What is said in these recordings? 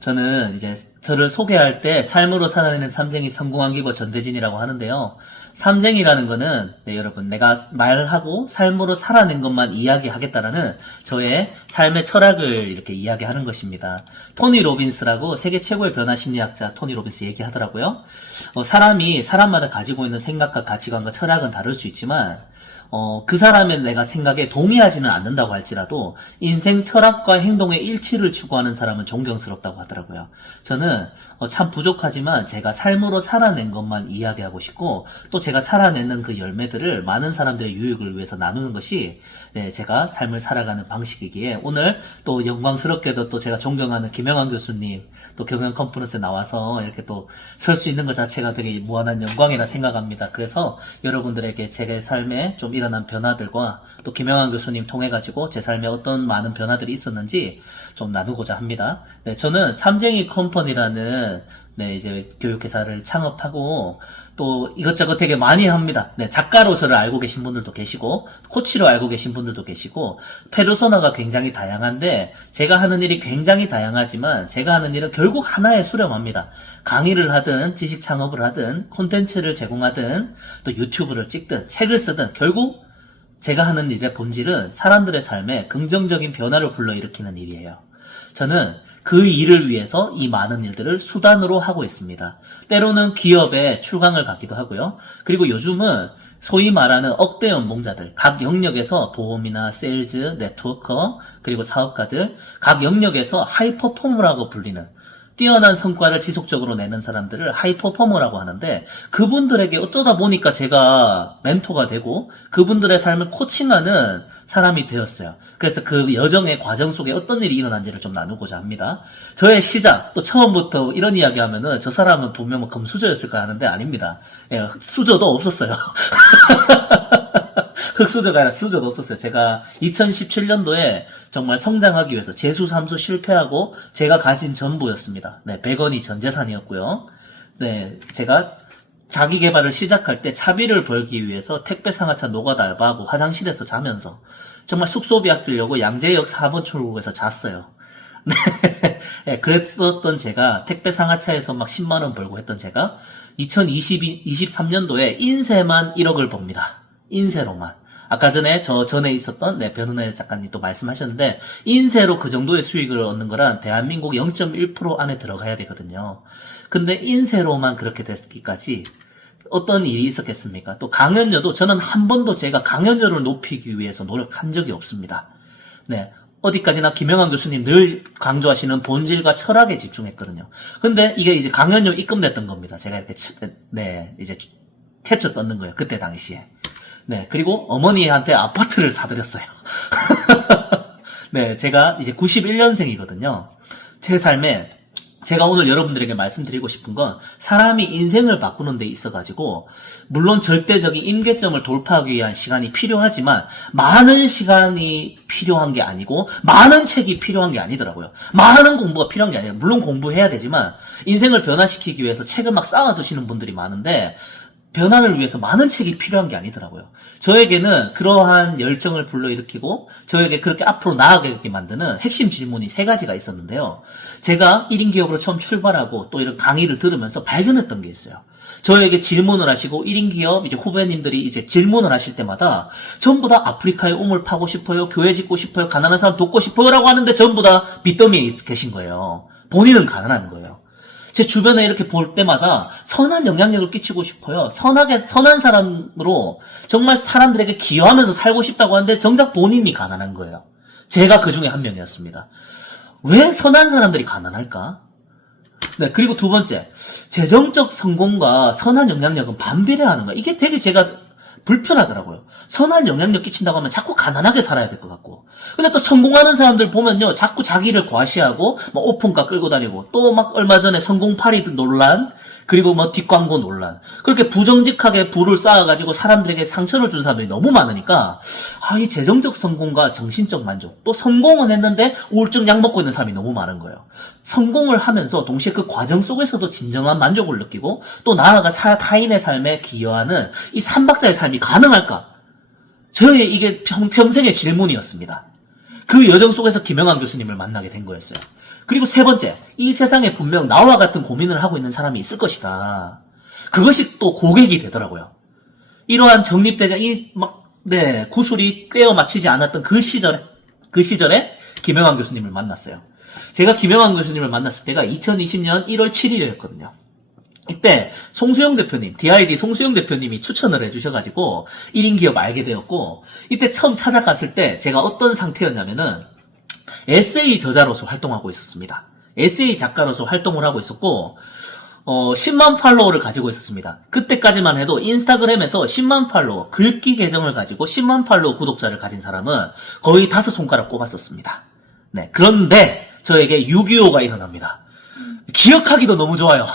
저는 이제 저를 소개할 때 삶으로 살아내는 삼쟁이 성공한 기버 전대진이라고 하는데요. 삼쟁이라는 거는 여러분 내가 말하고 삶으로 살아낸 것만 이야기하겠다라는 저의 삶의 철학을 이렇게 이야기하는 것입니다. 토니 로빈스라고 세계 최고의 변화 심리학자 토니 로빈스 얘기하더라고요. 사람이 사람마다 가지고 있는 생각과 가치관과 철학은 다를 수 있지만 그 사람의 내가 생각에 동의하지는 않는다고 할지라도 인생 철학과 행동의 일치를 추구하는 사람은 존경스럽다고 하더라고요. 저는 참 부족하지만 제가 삶으로 살아낸 것만 이야기하고 싶고 또 제가 살아내는 그 열매들을 많은 사람들의 유익을 위해서 나누는 것이 제가 삶을 살아가는 방식이기에 오늘 또 영광스럽게도 또 제가 존경하는 김영환 교수님 또 경영 컨퍼런스에 나와서 이렇게 또 설 수 있는 것 자체가 되게 무한한 영광이라 생각합니다. 그래서 여러분들에게 제 삶에 좀 일어난 변화들과 또 김영환 교수님 통해 가지고 제 삶에 어떤 많은 변화들이 있었는지 좀 나누고자 합니다. 네, 저는 삼쟁이 컴퍼니라는 이제 교육회사를 창업하고 또 이것저것 되게 많이 합니다. 작가로 저를 알고 계신 분들도 계시고 코치로 알고 계신 분들도 계시고 페르소나가 굉장히 다양한데 제가 하는 일이 굉장히 다양하지만 제가 하는 일은 결국 하나에 수렴합니다. 강의를 하든 지식 창업을 하든 콘텐츠를 제공하든 또 유튜브를 찍든 책을 쓰든 결국 제가 하는 일의 본질은 사람들의 삶에 긍정적인 변화를 불러일으키는 일이에요. 저는 그 일을 위해서 이 많은 일들을 수단으로 하고 있습니다. 때로는 기업에 출강을 갖기도 하고요. 그리고 요즘은 소위 말하는 억대 연봉자들, 각 영역에서 보험이나 세일즈, 네트워커, 그리고 사업가들, 각 영역에서 하이퍼포머라고 불리는 뛰어난 성과를 지속적으로 내는 사람들을 하이퍼포머라고 하는데 그분들에게 어쩌다 보니까 제가 멘토가 되고 그분들의 삶을 코칭하는 사람이 되었어요. 그래서 그 여정의 과정 속에 어떤 일이 일어난지를 좀 나누고자 합니다. 저의 시작, 또 처음부터 이런 이야기 하면은 저 사람은 분명 금수저였을까 하는데 아닙니다. 수저도 없었어요. 흑수저가 아니라 수저도 없었어요. 제가 2017년도에 정말 성장하기 위해서 재수, 삼수 실패하고 제가 가진 전부였습니다. 100원이 전 재산이었고요. 제가 자기 개발을 시작할 때 차비를 벌기 위해서 택배 상하차 노가다 알바하고 화장실에서 자면서 정말 숙소비 아끼려고 양재역 4번 출구에서 잤어요. 그랬었던 제가 택배 상하차에서 막 10만원 벌고 했던 제가 2023년도에 인세만 1억을 법니다. 인세로만. 아까 전에 전에 있었던 변은혜 작가님 또 말씀하셨는데 인세로 그 정도의 수익을 얻는 거란 대한민국 0.1% 안에 들어가야 되거든요. 근데 인세로만 그렇게 됐기까지 어떤 일이 있었겠습니까? 또 강연료도 저는 한 번도 제가 강연료를 높이기 위해서 노력한 적이 없습니다. 어디까지나 김영환 교수님 늘 강조하시는 본질과 철학에 집중했거든요. 근데 이게 이제 강연료 입금됐던 겁니다. 제가 이렇게 이제 캐쳐 떴는 거예요. 그때 당시에. 그리고 어머니한테 아파트를 사드렸어요. 제가 이제 91년생이거든요. 제 삶에 제가 오늘 여러분들에게 말씀드리고 싶은 건 사람이 인생을 바꾸는 데 있어가지고 물론 절대적인 임계점을 돌파하기 위한 시간이 필요하지만 많은 시간이 필요한 게 아니고 많은 책이 필요한 게 아니더라고요. 많은 공부가 필요한 게 아니에요. 물론 공부해야 되지만 인생을 변화시키기 위해서 책을 막 쌓아두시는 분들이 많은데 변화를 위해서 많은 책이 필요한 게 아니더라고요. 저에게는 그러한 열정을 불러일으키고 저에게 그렇게 앞으로 나아가게 만드는 핵심 질문이 3가지가 있었는데요. 제가 1인 기업으로 처음 출발하고 또 이런 강의를 들으면서 발견했던 게 있어요. 저에게 질문을 하시고 1인 기업 이제 후배님들이 이제 질문을 하실 때마다 전부 다 아프리카에 우물 파고 싶어요, 교회 짓고 싶어요, 가난한 사람 돕고 싶어요라고 하는데 전부 다 빚더미에 계신 거예요. 본인은 가난한 거예요. 제 주변에 이렇게 볼 때마다 선한 영향력을 끼치고 싶어요. 선한 사람으로 정말 사람들에게 기여하면서 살고 싶다고 하는데 정작 본인이 가난한 거예요. 제가 그 중에 한 명이었습니다. 왜 선한 사람들이 가난할까? 그리고 2번째, 재정적 성공과 선한 영향력은 반비례하는 거야. 이게 되게 제가 불편하더라고요. 선한 영향력 끼친다고 하면 자꾸 가난하게 살아야 될 것 같고. 근데 또 성공하는 사람들 보면요. 자꾸 자기를 과시하고, 오픈카 끌고 다니고, 또 막 얼마 전에 성공 파리 논란, 그리고 뒷광고 논란. 그렇게 부정직하게 부를 쌓아가지고 사람들에게 상처를 준 사람들이 너무 많으니까, 이 재정적 성공과 정신적 만족. 또 성공은 했는데 우울증 약 먹고 있는 사람이 너무 많은 거예요. 성공을 하면서 동시에 그 과정 속에서도 진정한 만족을 느끼고, 또 나아가 타인의 삶에 기여하는 이 3박자의 삶이 가능할까? 저의 이게 평생의 질문이었습니다. 그 여정 속에서 김영환 교수님을 만나게 된 거였어요. 그리고 세 번째, 이 세상에 분명 나와 같은 고민을 하고 있는 사람이 있을 것이다. 그것이 또 고객이 되더라고요. 이러한 정립되자, 구술이 꿰어 맞히지 않았던 그 시절에 김영환 교수님을 만났어요. 제가 김영환 교수님을 만났을 때가 2020년 1월 7일이었거든요. 이때 송수영 대표님, DID 송수영 대표님이 추천을 해주셔가지고 1인 기업 알게 되었고, 이때 처음 찾아갔을 때 제가 어떤 상태였냐면은 에세이 저자로서 활동하고 있었습니다. 에세이 작가로서 활동을 하고 있었고 10만 팔로워를 가지고 있었습니다. 그때까지만 해도 인스타그램에서 10만 팔로워, 글귀 계정을 가지고 10만 팔로워 구독자를 가진 사람은 거의 5손가락 꼽았었습니다. 네, 그런데 저에게 6.25가 일어납니다. 기억하기도 너무 좋아요.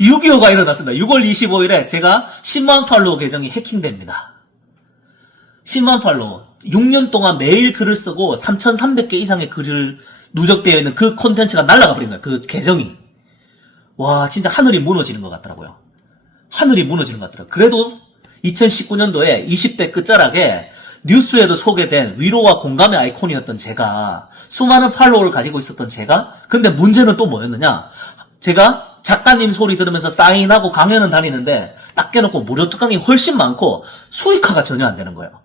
6.25가 일어났습니다. 6월 25일에 제가 10만 팔로워 계정이 해킹됩니다. 10만 팔로워. 6년 동안 매일 글을 쓰고 3,300개 이상의 글을 누적되어 있는 그 콘텐츠가 날아가 버린 거예요. 그 계정이. 와, 진짜 하늘이 무너지는 것 같더라고요. 하늘이 무너지는 것 같더라고요. 그래도 2019년도에 20대 끝자락에 뉴스에도 소개된 위로와 공감의 아이콘이었던 제가, 수많은 팔로워를 가지고 있었던 제가, 근데 문제는 또 뭐였느냐? 제가 작가님 소리 들으면서 사인하고 강연은 다니는데 딱 깨놓고 무료 특강이 훨씬 많고 수익화가 전혀 안 되는 거예요.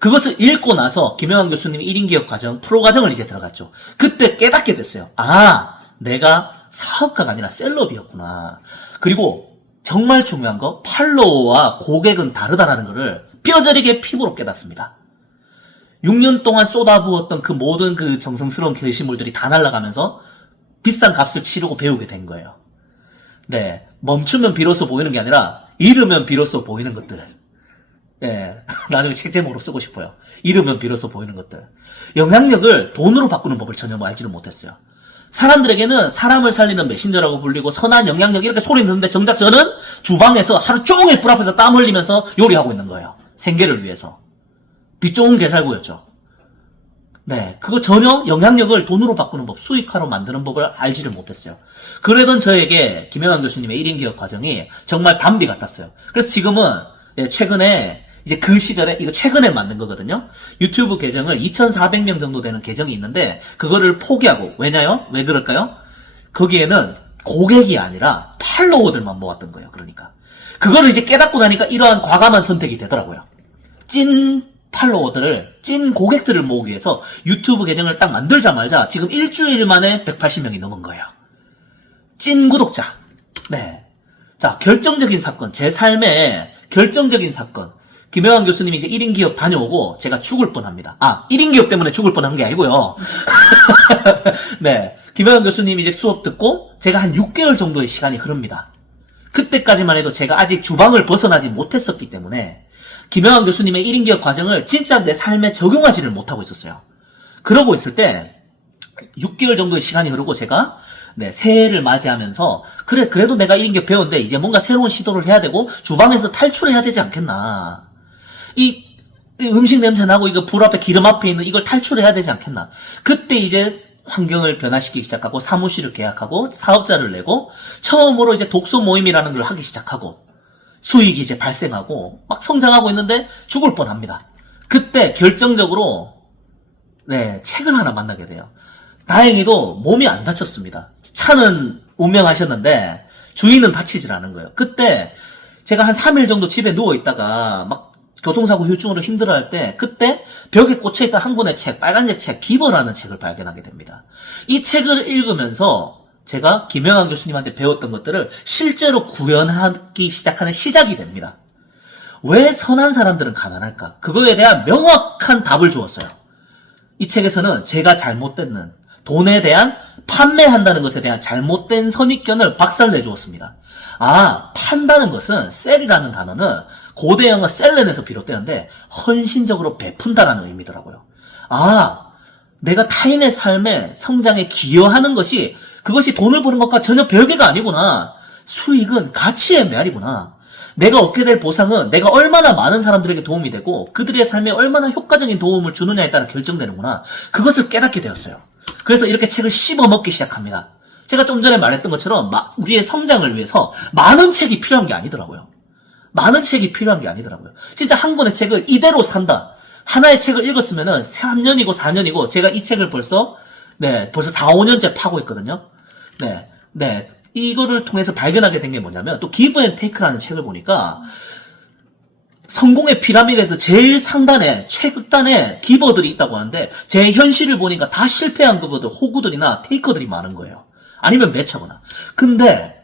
그것을 읽고 나서 김영환 교수님 1인 기업 과정, 프로 과정을 이제 들어갔죠. 그때 깨닫게 됐어요. 아, 내가 사업가가 아니라 셀럽이었구나. 그리고 정말 중요한 거, 팔로워와 고객은 다르다라는 거를 뼈저리게 피부로 깨닫습니다. 6년 동안 쏟아부었던 그 모든 그 정성스러운 결심물들이 다 날아가면서 비싼 값을 치르고 배우게 된 거예요. 네, 멈추면 비로소 보이는 게 아니라 잃으면 비로소 보이는 것들. 네, 나중에 책 제목으로 쓰고 싶어요. 잃으면 비로소 보이는 것들. 영향력을 돈으로 바꾸는 법을 전혀 알지를 못했어요. 사람들에게는 사람을 살리는 메신저라고 불리고 선한 영향력 이렇게 소리 듣는데 정작 저는 주방에서 하루 종일 불 앞에서 땀 흘리면서 요리하고 있는 거예요. 생계를 위해서. 빛 좋은 게살구였죠. 네, 그거 전혀 영향력을 돈으로 바꾸는 법, 수익화로 만드는 법을 알지를 못했어요. 그러던 저에게 김영환 교수님의 1인 기업 과정이 정말 담비 같았어요. 그래서 지금은 최근에 이제 그 시절에 이거 최근에 만든 거거든요. 유튜브 계정을 2,400명 정도 되는 계정이 있는데 그거를 포기하고, 왜냐요? 왜 그럴까요? 거기에는 고객이 아니라 팔로워들만 모았던 거예요. 그러니까 그거를 이제 깨닫고 나니까 이러한 과감한 선택이 되더라고요. 찐 팔로워들을, 찐 고객들을 모으기 위해서 유튜브 계정을 딱 만들자마자 지금 일주일 만에 180명이 넘은 거예요. 찐 구독자. 네. 자, 결정적인 사건, 제 삶의 결정적인 사건. 김영환 교수님이 이제 1인 기업 다녀오고 제가 죽을 뻔합니다. 1인 기업 때문에 죽을 뻔한 게 아니고요. 네. 김영환 교수님이 이제 수업 듣고 제가 한 6개월 정도의 시간이 흐릅니다. 그때까지만 해도 제가 아직 주방을 벗어나지 못했었기 때문에 김영환 교수님의 1인 기업 과정을 진짜 내 삶에 적용하지를 못하고 있었어요. 그러고 있을 때 6개월 정도의 시간이 흐르고 제가 새해를 맞이하면서 그래도 내가 1인 기업 배웠는데 이제 뭔가 새로운 시도를 해야 되고 주방에서 탈출해야 되지 않겠나. 이 음식 냄새 나고 이거 불 앞에 기름 앞에 있는 이걸 탈출해야 되지 않겠나. 그때 이제 환경을 변화시키기 시작하고 사무실을 계약하고 사업자를 내고 처음으로 이제 독서 모임이라는 걸 하기 시작하고 수익이 이제 발생하고 막 성장하고 있는데 죽을 뻔합니다. 그때 결정적으로 책을 하나 만나게 돼요. 다행히도 몸이 안 다쳤습니다. 차는 운명하셨는데 주인은 다치질 않은 거예요. 그때 제가 한 3일 정도 집에 누워있다가 막 교통사고 후유증으로 힘들어할 때 그때 벽에 꽂혀있던 한 권의 책, 빨간색 책, 기버라는 책을 발견하게 됩니다. 이 책을 읽으면서 제가 김영환 교수님한테 배웠던 것들을 실제로 구현하기 시작하는 시작이 됩니다. 왜 선한 사람들은 가난할까? 그거에 대한 명확한 답을 주었어요. 이 책에서는 제가 잘못된 돈에 대한 판매한다는 것에 대한 잘못된 선입견을 박살내 주었습니다. 판다는 것은 셀이라는 단어는 고대 영어 셀렌에서 비롯되는데 헌신적으로 베푼다라는 의미더라고요. 내가 타인의 삶에 성장에 기여하는 것이 그것이 돈을 버는 것과 전혀 별개가 아니구나. 수익은 가치의 메아리구나. 내가 얻게 될 보상은 내가 얼마나 많은 사람들에게 도움이 되고 그들의 삶에 얼마나 효과적인 도움을 주느냐에 따라 결정되는구나. 그것을 깨닫게 되었어요. 그래서 이렇게 책을 씹어먹기 시작합니다. 제가 좀 전에 말했던 것처럼 우리의 성장을 위해서 많은 책이 필요한 게 아니더라고요. 많은 책이 필요한 게 아니더라고요. 진짜 한 권의 책을 이대로 산다. 하나의 책을 읽었으면은 3년이고 4년이고 제가 이 책을 벌써 네, 벌써 4, 5년째 파고 있거든요. 네, 네. 이거를 통해서 발견하게 된 게 뭐냐면, 또 기브 앤 테이크라는 책을 보니까, 성공의 피라미드에서 제일 상단에, 최극단에 기버들이 있다고 하는데, 제 현실을 보니까 다 실패한 기버들, 호구들이나 테이커들이 많은 거예요. 아니면 매차거나. 근데,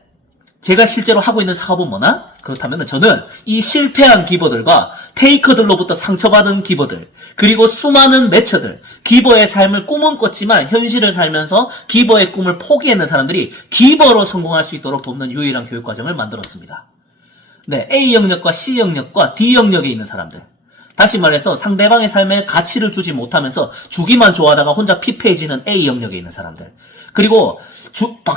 제가 실제로 하고 있는 사업은 뭐나? 그렇다면 저는 이 실패한 기버들과 테이커들로부터 상처받은 기버들, 그리고 수많은 매처들, 기버의 삶을 꿈은 꿨지만 현실을 살면서 기버의 꿈을 포기했는 사람들이 기버로 성공할 수 있도록 돕는 유일한 교육과정을 만들었습니다. 네, A 영역과 C 영역과 D 영역에 있는 사람들. 다시 말해서 상대방의 삶에 가치를 주지 못하면서 주기만 좋아하다가 혼자 피폐해지는 A 영역에 있는 사람들. 그리고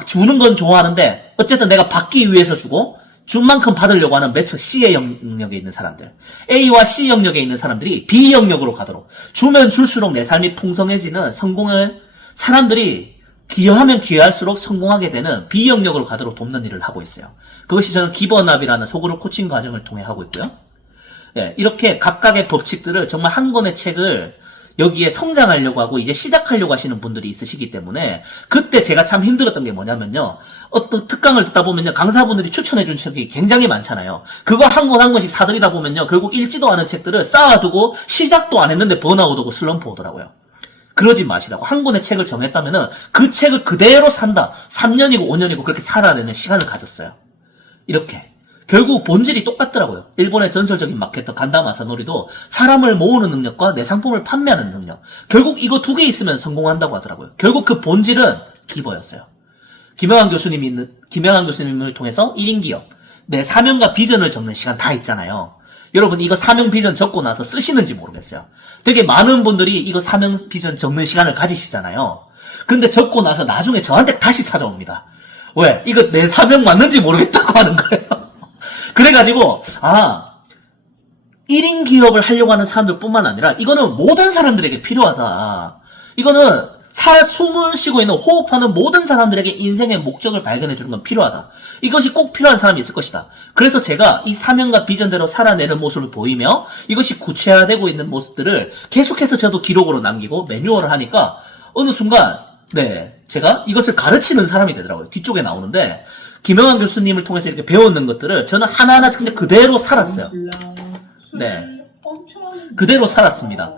주는 건 좋아하는데 어쨌든 내가 받기 위해서 주고 준 만큼 받으려고 하는 매처 C의 영역에 있는 사람들. A와 C 영역에 있는 사람들이 B 영역으로 가도록 주면 줄수록 내 삶이 풍성해지는 성공을 사람들이 기여하면 기여할수록 성공하게 되는 B 영역으로 가도록 돕는 일을 하고 있어요. 그것이 저는 기버납이라는 소그룹 코칭 과정을 통해 하고 있고요. 네, 이렇게 각각의 법칙들을 정말 한 권의 책을 여기에 성장하려고 하고 이제 시작하려고 하시는 분들이 있으시기 때문에 그때 제가 참 힘들었던 게 뭐냐면요. 어떤 특강을 듣다 보면요. 강사분들이 추천해준 책이 굉장히 많잖아요. 그거 한 권 한 권씩 사들이다 보면요. 결국 읽지도 않은 책들을 쌓아두고 시작도 안 했는데 번아웃 오고 슬럼프 오더라고요. 그러지 마시라고. 한 권의 책을 정했다면은 그 책을 그대로 산다. 3년이고 5년이고 그렇게 살아내는 시간을 가졌어요. 이렇게. 결국 본질이 똑같더라고요. 일본의 전설적인 마케터 간다 마사노리도 사람을 모으는 능력과 내 상품을 판매하는 능력. 결국 이거 두 개 있으면 성공한다고 하더라고요. 결국 그 본질은 기버였어요. 김영환 교수님을 통해서 1인 기업, 내 사명과 비전을 적는 시간 다 있잖아요. 여러분 이거 사명 비전 적고 나서 쓰시는지 모르겠어요. 되게 많은 분들이 이거 사명 비전 적는 시간을 가지시잖아요. 근데 적고 나서 나중에 저한테 다시 찾아옵니다. 왜? 이거 내 사명 맞는지 모르겠다고 하는 거예요. 그래가지고 1인 기업을 하려고 하는 사람들 뿐만 아니라 이거는 모든 사람들에게 필요하다. 이거는 숨을 쉬고 있는 호흡하는 모든 사람들에게 인생의 목적을 발견해 주는 건 필요하다. 이것이 꼭 필요한 사람이 있을 것이다. 그래서 제가 이 사명과 비전대로 살아내는 모습을 보이며 이것이 구체화되고 있는 모습들을 계속해서 저도 기록으로 남기고 매뉴얼을 하니까 어느 순간 제가 이것을 가르치는 사람이 되더라고요. 뒤쪽에 나오는데 김영환 교수님을 통해서 이렇게 배웠는 것들을 저는 하나하나 근데 그대로 살았어요. 네. 그대로 살았습니다.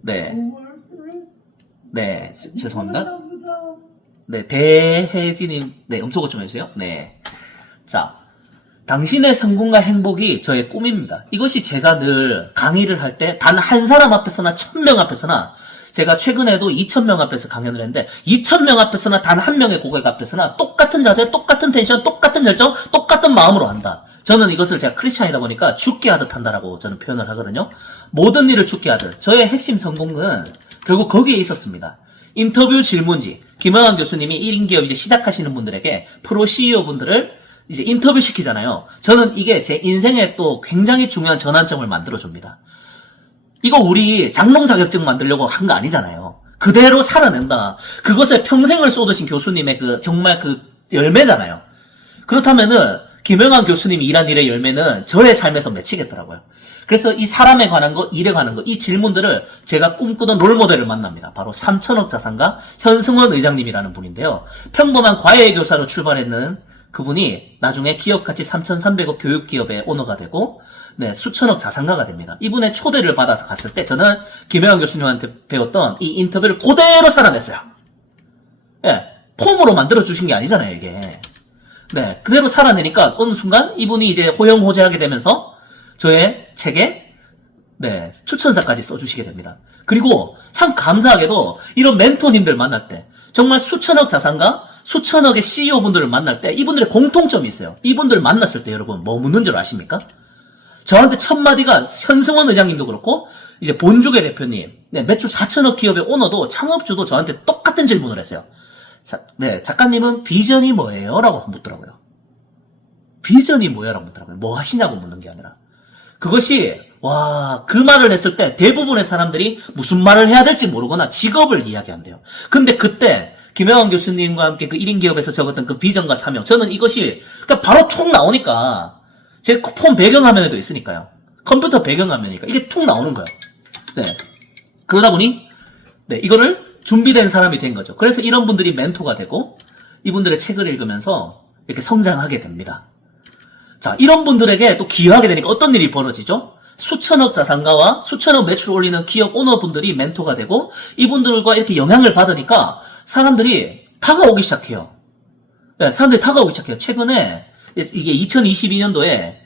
네. 네. 죄송합니다. 네. 대혜진님, 네. 음소거 좀 해주세요. 네. 자. 당신의 성공과 행복이 저의 꿈입니다. 이것이 제가 늘 강의를 할 때 단 한 사람 앞에서나 1000명 앞에서나 제가 최근에도 2000명 앞에서 강연을 했는데 2000명 앞에서나 단 한 명의 고객 앞에서나 똑같은 자세, 똑같은 텐션, 똑같은 열정, 똑같은 마음으로 한다. 저는 이것을 제가 크리스찬이다 보니까 죽게 하듯 한다라고 저는 표현을 하거든요. 모든 일을 죽게 하듯. 저의 핵심 성공은 결국 거기에 있었습니다. 인터뷰 질문지. 김영환 교수님이 1인 기업 이제 시작하시는 분들에게 프로 CEO 분들을 이제 인터뷰 시키잖아요. 저는 이게 제 인생에 또 굉장히 중요한 전환점을 만들어줍니다. 이거 우리 장롱 자격증 만들려고 한 거 아니잖아요. 그대로 살아낸다. 그것에 평생을 쏟으신 교수님의 정말 열매잖아요. 그렇다면은 김영환 교수님이 일한 일의 열매는 저의 삶에서 맺히겠더라고요. 그래서 이 사람에 관한 것, 일에 관한 것, 이 질문들을 제가 꿈꾸던 롤모델을 만납니다. 바로 3천억 자산가 현승원 의장님이라는 분인데요. 평범한 과외교사로 출발했는 그분이 나중에 기업가치 3,300억 교육기업의 오너가 되고 수천억 자산가가 됩니다. 이분의 초대를 받아서 갔을 때 저는 김영환 교수님한테 배웠던 이 인터뷰를 그대로 살아냈어요. 폼으로 만들어주신 게 아니잖아요, 이게. 그대로 살아내니까 어느 순간 이분이 이제 호영호재하게 되면서 저의 책에 추천사까지 써주시게 됩니다. 그리고 참 감사하게도 이런 멘토님들 만날 때 정말 수천억 자산가, 수천억의 CEO분들을 만날 때 이분들의 공통점이 있어요. 이분들 만났을 때 여러분 뭐 묻는 줄 아십니까? 저한테 첫 마디가 현승원 의장님도 그렇고 이제 본주계 대표님, 매출 4천억 기업의 오너도 창업주도 저한테 똑같은 질문을 했어요. 작가님은 비전이 뭐예요? 라고 묻더라고요. 비전이 뭐예요? 라고 묻더라고요. 뭐 하시냐고 묻는 게 아니라. 그것이 그 말을 했을 때 대부분의 사람들이 무슨 말을 해야 될지 모르거나 직업을 이야기한대요. 근데 그때 김영환 교수님과 함께 그 1인 기업에서 적었던 그 비전과 사명, 저는 이것이 그냥 바로 툭 나오니까 제 폰 배경화면에도 있으니까요. 컴퓨터 배경화면이니까 이게 툭 나오는 거예요. 그러다 보니 이거를 준비된 사람이 된 거죠. 그래서 이런 분들이 멘토가 되고 이분들의 책을 읽으면서 이렇게 성장하게 됩니다. 자, 이런 분들에게 또 기여하게 되니까 어떤 일이 벌어지죠? 수천억 자산가와 수천억 매출 올리는 기업 오너분들이 멘토가 되고 이분들과 이렇게 영향을 받으니까 사람들이 다가오기 시작해요. 네, 사람들이 다가오기 시작해요. 최근에 이게 2022년도에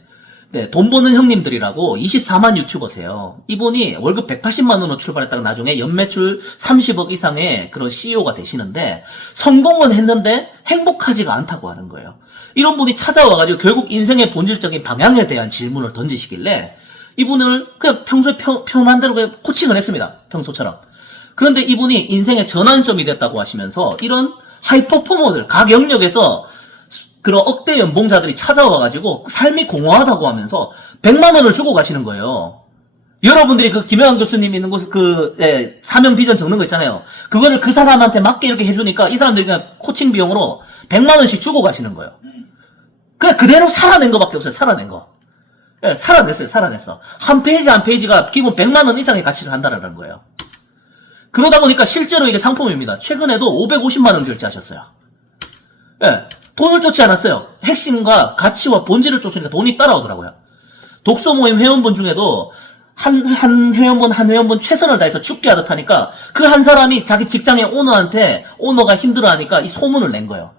돈 버는 형님들이라고 24만 유튜버세요. 이분이 월급 180만 원으로 출발했다가 나중에 연매출 30억 이상의 그런 CEO가 되시는데 성공은 했는데 행복하지가 않다고 하는 거예요. 이런 분이 찾아와가지고 결국 인생의 본질적인 방향에 대한 질문을 던지시길래 이분을 그냥 평소에 편한 대로 그냥 코칭을 했습니다. 평소처럼. 그런데 이분이 인생의 전환점이 됐다고 하시면서 이런 하이퍼포머들, 각 영역에서 그런 억대 연봉자들이 찾아와가지고 삶이 공허하다고 하면서 100만 원을 주고 가시는 거예요. 여러분들이 그 김영환 교수님 있는 곳에 사명 비전 적는 거 있잖아요. 그거를 그 사람한테 맞게 이렇게 해주니까 이 사람들이 그냥 코칭 비용으로 100만 원씩 주고 가시는 거예요. 그냥 그대로 살아낸 거밖에 없어요. 살아낸 거. 예, 살아냈어. 한 페이지 한 페이지가 기본 100만 원 이상의 가치를 한다는 거예요. 그러다 보니까 실제로 이게 상품입니다. 최근에도 550만 원 결제하셨어요. 예, 돈을 쫓지 않았어요. 핵심과 가치와 본질을 쫓으니까 돈이 따라오더라고요. 독서 모임 회원분 중에도 한 회원분 최선을 다해서 죽게 하듯 하니까 그 한 사람이 자기 직장의 오너한테 오너가 힘들어하니까 이 소문을 낸 거예요.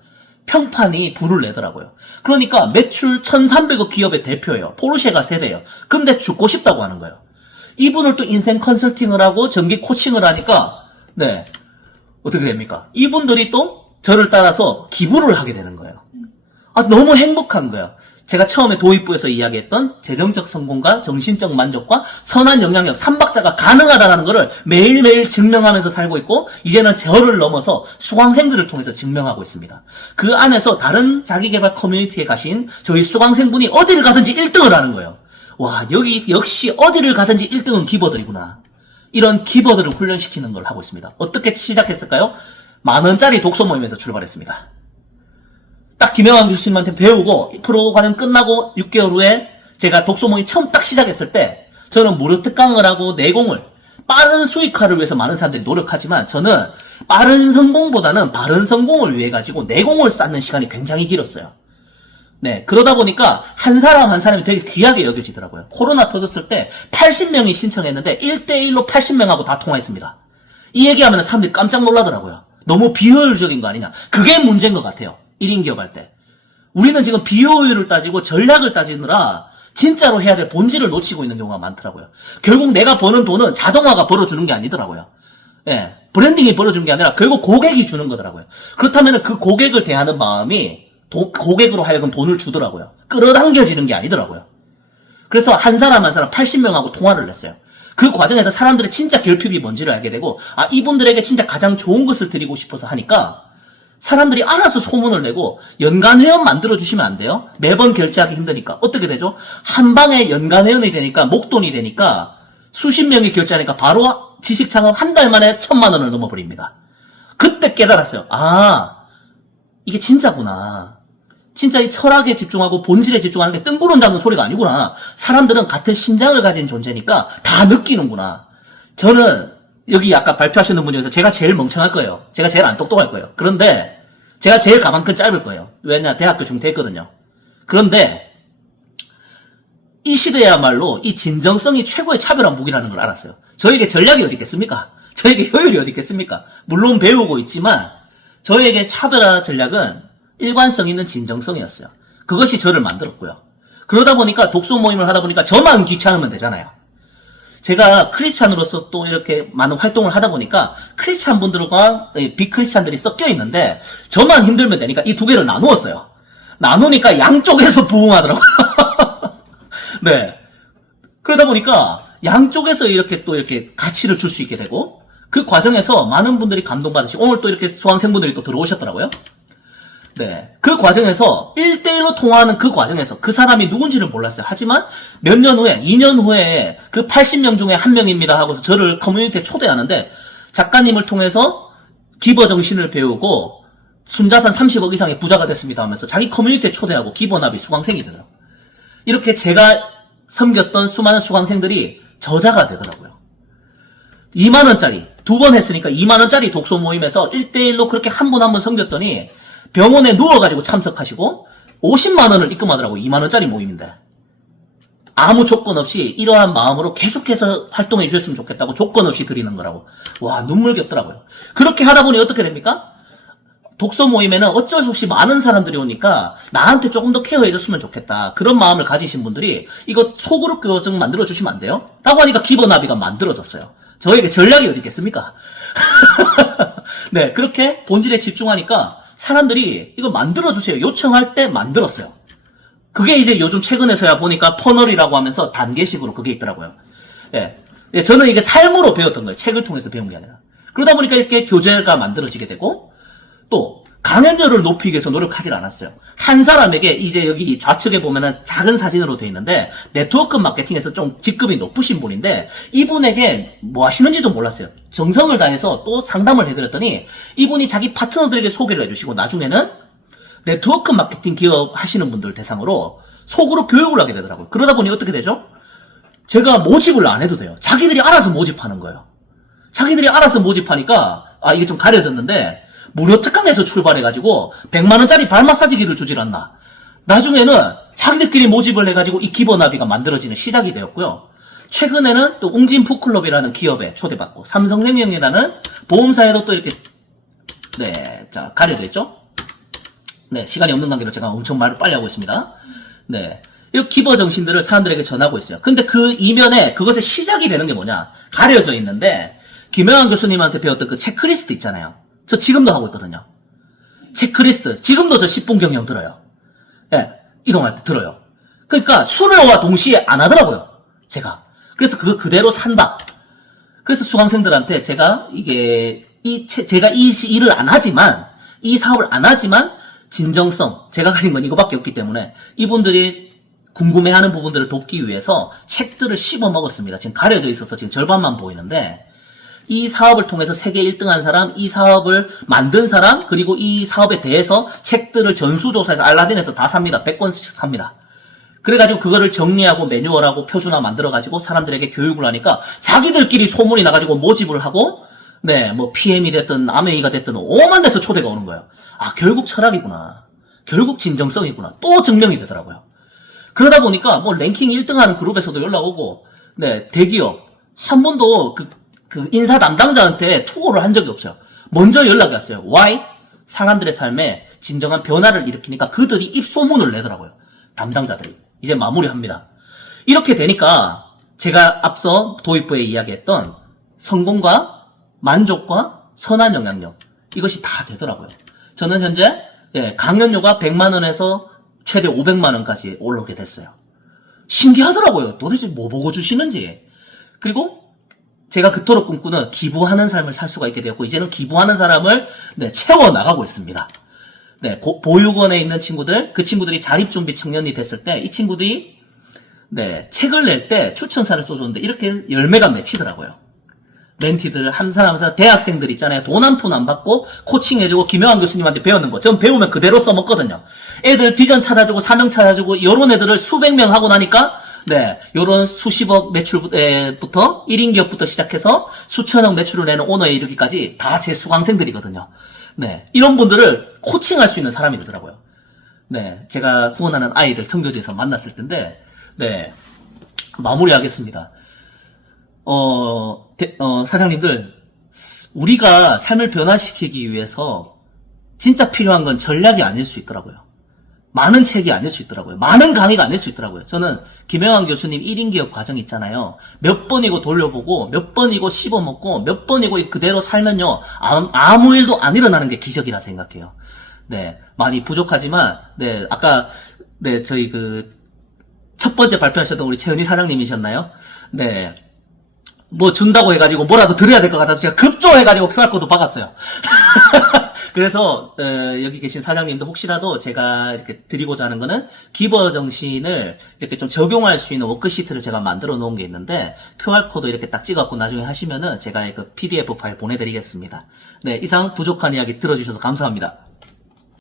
평판이 불을 내더라고요. 그러니까 매출 1300억 기업의 대표예요. 포르쉐가 세대예요. 근데 죽고 싶다고 하는 거예요. 이분을 또 인생 컨설팅을 하고 정기 코칭을 하니까 네, 어떻게 됩니까? 이분들이 또 저를 따라서 기부를 하게 되는 거예요. 아, 너무 행복한 거예요. 제가 처음에 도입부에서 이야기했던 재정적 성공과 정신적 만족과 선한 영향력 3박자가 가능하다는 것을 매일매일 증명하면서 살고 있고 이제는 저를 넘어서 수강생들을 통해서 증명하고 있습니다. 그 안에서 다른 자기개발 커뮤니티에 가신 저희 수강생분이 어디를 가든지 1등을 하는 거예요. 와, 여기 역시 어디를 가든지 1등은 기버들이구나. 이런 기버들을 훈련시키는 걸 하고 있습니다. 어떻게 시작했을까요? 10,000원짜리 독서 모임에서 출발했습니다. 딱 김영환 교수님한테 배우고 프로 과정 끝나고 6개월 후에 제가 독서 모임 처음 딱 시작했을 때 저는 무료 특강을 하고 내공을 빠른 수익화를 위해서 많은 사람들이 노력하지만 저는 빠른 성공보다는 바른 성공을 위해 가지고 내공을 쌓는 시간이 굉장히 길었어요. 네, 그러다 보니까 한 사람 한 사람이 되게 귀하게 여겨지더라고요. 코로나 터졌을 때 80명이 신청했는데 1대1로 80명하고 다 통화했습니다. 이 얘기하면 사람들이 깜짝 놀라더라고요. 너무 비효율적인 거 아니냐. 그게 문제인 것 같아요. 1인 기업할 때. 우리는 지금 비효율을 따지고 전략을 따지느라 진짜로 해야 될 본질을 놓치고 있는 경우가 많더라고요. 결국 내가 버는 돈은 자동화가 벌어주는 게 아니더라고요. 예, 브랜딩이 벌어주는 게 아니라 결국 고객이 주는 거더라고요. 그렇다면 그 고객을 대하는 마음이 고객으로 하여금 돈을 주더라고요. 끌어당겨지는 게 아니더라고요. 그래서 한 사람 한 사람 80명하고 통화를 냈어요. 그 과정에서 사람들의 진짜 결핍이 뭔지를 알게 되고 아, 이분들에게 진짜 가장 좋은 것을 드리고 싶어서 하니까 사람들이 알아서 소문을 내고 연간 회원 만들어주시면 안 돼요? 매번 결제하기 힘드니까. 어떻게 되죠? 한 방에 연간 회원이 되니까 목돈이 되니까 수십 명이 결제하니까 바로 지식 창업 한 달 만에 1,000만 원을 넘어버립니다. 그때 깨달았어요. 아, 이게 진짜구나. 진짜 이 철학에 집중하고 본질에 집중하는 게 뜬구름 잡는 소리가 아니구나. 사람들은 같은 심장을 가진 존재니까 다 느끼는구나. 저는 여기 아까 발표하시는 분 중에서 제가 제일 멍청할 거예요. 제가 제일 안 똑똑할 거예요. 그런데 제가 제일 가방끈 짧을 거예요. 왜냐, 대학교 중퇴 했거든요. 그런데 이 시대야말로 이 진정성이 최고의 차별한 무기라는 걸 알았어요. 저에게 전략이 어디 있겠습니까? 저에게 효율이 어디 있겠습니까? 물론 배우고 있지만 저에게 차별화 전략은 일관성 있는 진정성이었어요. 그것이 저를 만들었고요. 그러다 보니까 독서 모임을 하다 보니까 저만 귀찮으면 되잖아요. 제가 크리스찬으로서 또 이렇게 많은 활동을 하다 보니까 크리스찬 분들과 비크리스찬들이 섞여 있는데 저만 힘들면 되니까 이 두 개를 나누었어요. 나누니까 양쪽에서 부흥하더라고요. 네. 그러다 보니까 양쪽에서 이렇게 또 이렇게 가치를 줄 수 있게 되고 그 과정에서 많은 분들이 감동받으시고 오늘 또 이렇게 수강생분들이 또 들어오셨더라고요. 네. 그 과정에서 1대1로 통화하는 그 과정에서 그 사람이 누군지를 몰랐어요. 하지만 몇 년 후에, 2년 후에 그 80명 중에 한 명입니다 하고서 저를 커뮤니티에 초대하는데 작가님을 통해서 기버 정신을 배우고 순자산 30억 이상의 부자가 됐습니다 하면서 자기 커뮤니티에 초대하고 기버나비 수강생이 되더라고요. 이렇게 제가 섬겼던 수많은 수강생들이 저자가 되더라고요. 2만원짜리 두 번 했으니까 2만원짜리 독서 모임에서 1대1로 그렇게 한 분 한 분 섬겼더니 병원에 누워가지고 참석하시고 50만원을 입금하더라고. 2만원짜리 모임인데. 아무 조건 없이 이러한 마음으로 계속해서 활동해 주셨으면 좋겠다고 조건 없이 드리는 거라고. 와, 눈물겹더라고요. 그렇게 하다 보니 어떻게 됩니까? 독서 모임에는 어쩔 수 없이 많은 사람들이 오니까 나한테 조금 더 케어해 줬으면 좋겠다. 그런 마음을 가지신 분들이 이거 소그룹 교정 만들어 주시면 안 돼요? 라고 하니까 기버나비가 만들어졌어요. 저에게 전략이 어디 있겠습니까? 네, 그렇게 본질에 집중하니까 사람들이 이거 만들어 주세요. 요청할 때 만들었어요. 그게 이제 요즘 최근에서야 보니까 퍼널이라고 하면서 단계식으로 그게 있더라고요. 예. 예, 저는 이게 삶으로 배웠던 거예요. 책을 통해서 배운 게 아니라. 그러다 보니까 이렇게 교재가 만들어지게 되고, 또 강연료를 높이기 위해서 노력하지 않았어요. 한 사람에게 이제 여기 좌측에 보면은 작은 사진으로 되어 있는데 네트워크 마케팅에서 좀 직급이 높으신 분인데 이분에게 뭐 하시는지도 몰랐어요. 정성을 다해서 또 상담을 해드렸더니 이분이 자기 파트너들에게 소개를 해주시고 나중에는 네트워크 마케팅 기업 하시는 분들 대상으로 속으로 교육을 하게 되더라고요. 그러다 보니 어떻게 되죠? 제가 모집을 안 해도 돼요. 자기들이 알아서 모집하는 거예요. 자기들이 알아서 모집하니까 이게 좀 가려졌는데 무료 특강에서 출발해가지고 100만원짜리 발 마사지기를 주질 않나. 나중에는 자기들끼리 모집을 해가지고 이 기버나비가 만들어지는 시작이 되었고요. 최근에는 또 웅진푸클럽이라는 기업에 초대받고 삼성생명이라는 보험사에도 또 이렇게 자 가려져 있죠. 네, 시간이 없는 관계로 제가 엄청 말을 빨리 하고 있습니다. 네, 이렇게 기버 정신들을 사람들에게 전하고 있어요. 근데 그 이면에 그것의 시작이 되는 게 뭐냐? 가려져 있는데 김영환 교수님한테 배웠던 그 체크리스트 있잖아요. 저 지금도 하고 있거든요. 체크리스트. 지금도 저 10분 경영 들어요. 예, 이동할 때 들어요. 그러니까 수료와 동시에 안 하더라고요. 제가. 그래서 그거 그대로 산다. 그래서 수강생들한테 제가 제가 이 일을 안 하지만, 이 사업을 안 하지만, 진정성. 제가 가진 건 이거밖에 없기 때문에 이분들이 궁금해하는 부분들을 돕기 위해서 책들을 씹어 먹었습니다. 지금 가려져 있어서 지금 절반만 보이는데, 이 사업을 통해서 세계 1등 한 사람, 이 사업을 만든 사람, 그리고 이 사업에 대해서 책들을 전수조사해서 알라딘에서 다 삽니다. 100권씩 삽니다. 그래가지고 그거를 정리하고 매뉴얼하고 표준화 만들어가지고 사람들에게 교육을 하니까 자기들끼리 소문이 나가지고 모집을 하고, 네, 뭐 PM이 됐든 아메이가 됐든 오만 데서 초대가 오는 거예요. 결국 철학이구나. 결국 진정성이구나. 또 증명이 되더라고요. 그러다 보니까 뭐 랭킹 1등 하는 그룹에서도 연락 오고, 네, 대기업. 한 번도 그 인사 담당자한테 투고를 한 적이 없어요. 먼저 연락이 왔어요. Why? 사람들의 삶에 진정한 변화를 일으키니까 그들이 입소문을 내더라고요. 담당자들이. 이제 마무리합니다. 이렇게 되니까 제가 앞서 도입부에 이야기했던 성공과 만족과 선한 영향력 이것이 다 되더라고요. 저는 현재 강연료가 100만원에서 최대 500만원까지 올라오게 됐어요. 신기하더라고요. 도대체 뭐 보고 주시는지. 그리고 제가 그토록 꿈꾸는 기부하는 삶을 살 수가 있게 되었고 이제는 기부하는 사람을 채워나가고 있습니다. 네, 보육원에 있는 친구들, 그 친구들이 자립준비 청년이 됐을 때 이 친구들이 책을 낼 때 추천사를 써줬는데 이렇게 열매가 맺히더라고요. 멘티들 하면서 대학생들 있잖아요. 돈 한 푼 안 받고 코칭해주고 김영환 교수님한테 배우는 거. 전 배우면 그대로 써먹거든요. 애들 비전 찾아주고 사명 찾아주고 이런 애들을 수백 명 하고 나니까 요런 수십억 매출부터 1인 기업부터 시작해서 수천억 매출을 내는 오너에 이르기까지 다 제 수강생들이거든요. 네, 이런 분들을 코칭할 수 있는 사람이 되더라고요. 네, 제가 후원하는 아이들 선교지에서 만났을 텐데, 마무리하겠습니다. 사장님들, 우리가 삶을 변화시키기 위해서 진짜 필요한 건 전략이 아닐 수 있더라고요. 많은 책이 아닐 수 있더라고요. 많은 강의가 아닐 수 있더라고요. 저는 김영환 교수님 1인 기업 과정 있잖아요. 몇 번이고 돌려보고 몇 번이고 씹어먹고 몇 번이고 그대로 살면요. 아무 일도 안 일어나는 게 기적이라 생각해요. 네, 많이 부족하지만 아까 저희 첫 번째 발표하셨던 우리 최은희 사장님이셨나요? 네. 뭐 준다고 해가지고 뭐라도 드려야 될 것 같아서 제가 급조해가지고 QR코드 박았어요. 그래서 여기 계신 사장님도 혹시라도 제가 이렇게 드리고자 하는 거는 기버 정신을 이렇게 좀 적용할 수 있는 워크시트를 제가 만들어 놓은 게 있는데 QR코드 이렇게 딱 찍어갖고 나중에 하시면은 제가 그 PDF 파일 보내드리겠습니다. 네, 이상 부족한 이야기 들어주셔서 감사합니다.